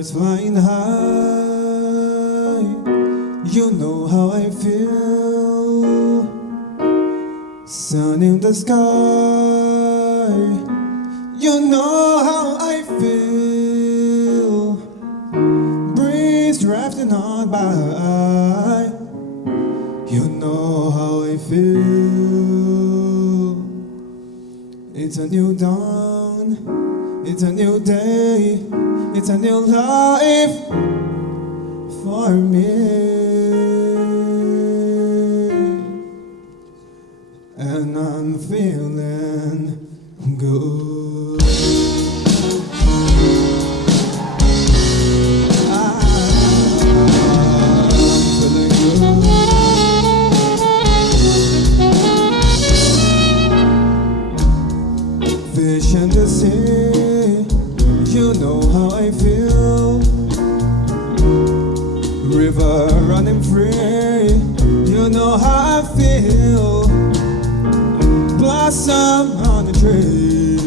birds flying high. You know how I feel. Sun in the sky. You know how I feel. Breeze drifting on by. You know how I feel. It's a new dawn. It's a new day. It's a new life for me. And I'm feeling good. I'm feeling good. Fish in the sea, you know how I feel. River running free, you know how I feel. Blossom on the tree,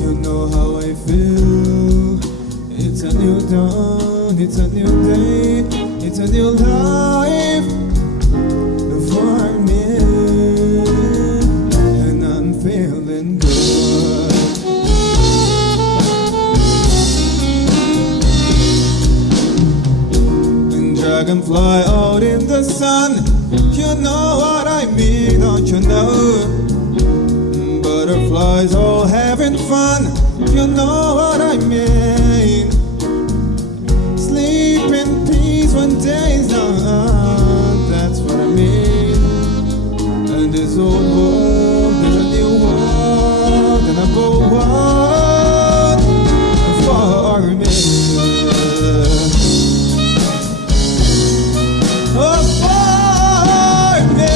you know how I feel. It's a new dawn, it's a new day, it's a new life for me. And I'm feeling good. And dragonfly out in the sun, you know what I mean, don't you know? Butterflies all having fun, you know what I mean. Sleep in peace when day's done, that's what I mean. And this old world, there's a new world, and a bold world for me. Oh, for me.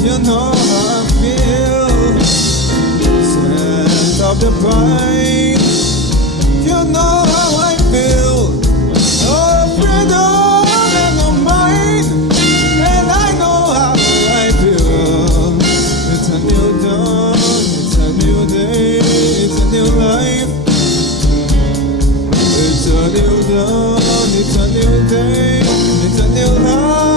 You know how I feel. Scent of the pine, you know how I feel. Oh, freedom and no mine, and I know how I feel. It's a new dawn, it's a new day, it's a new life. It's a new dawn, it's a new day, it's a new life.